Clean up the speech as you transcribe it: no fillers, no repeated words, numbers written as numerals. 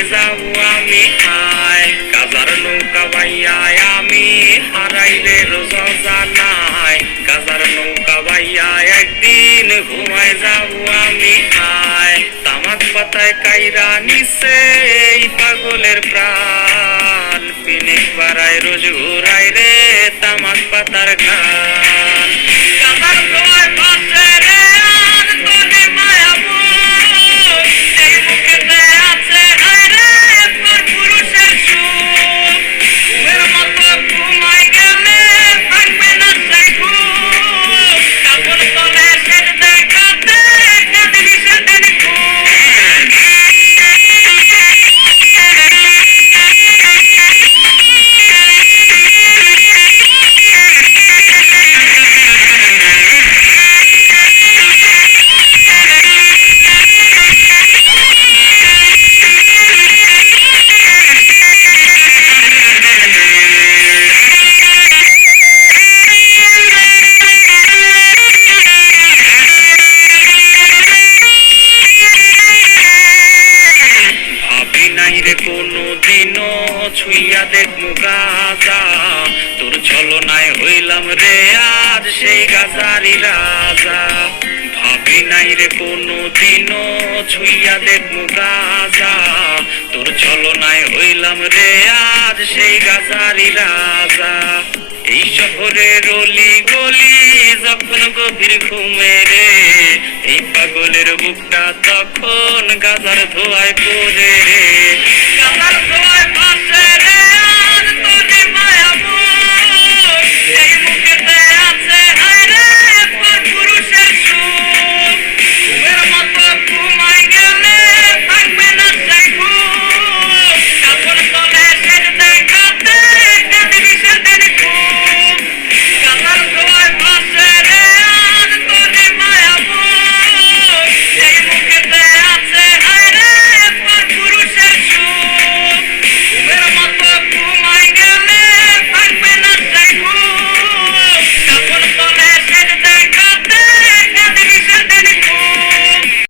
ঘুমায় যাবো আমি আয় গাজার নৌকা বাইয়ায় আমি হারাইলে রোজ জানাই গাজার নৌকা বাইয়ায় একদিন ঘুমায় যাবো আমি আয় তামাক পাতায় কাইরা নিছে এই পাগলের প্রাণ পিনিক পাড়ায় রোজ ঘুরাই রে তামাক পাতার গান গাজার ধোঁয়ায় ভাসে রে আর তোরে মায়াবো এই বুকেতে আছে হায় রে তোর পুরুষের সুখ ঘুমের মতো ঘুমাই গেলে থাকবে না সেই ঘুম কাপড় তলে শেষ দেখাতে কাঁদবি সেদিন খুব কোনদিনও ছুইয়া দেখবো গাজা তোর ছলনায় হইলাম রে আজ সেই গাজারি রাজা ভাবি নাই রে কোনদিনও ছুইয়া দেখবো গাজা তোর ছলনায় হইলাম রে আজ সেই গাজারি রাজা এই শহরের অলি গলি যখন গভীর ঘুমে রে এই পাগলের বুকটা তখন গাজার ধোয়ায় পড়ে রে গাজার ধোয়ায়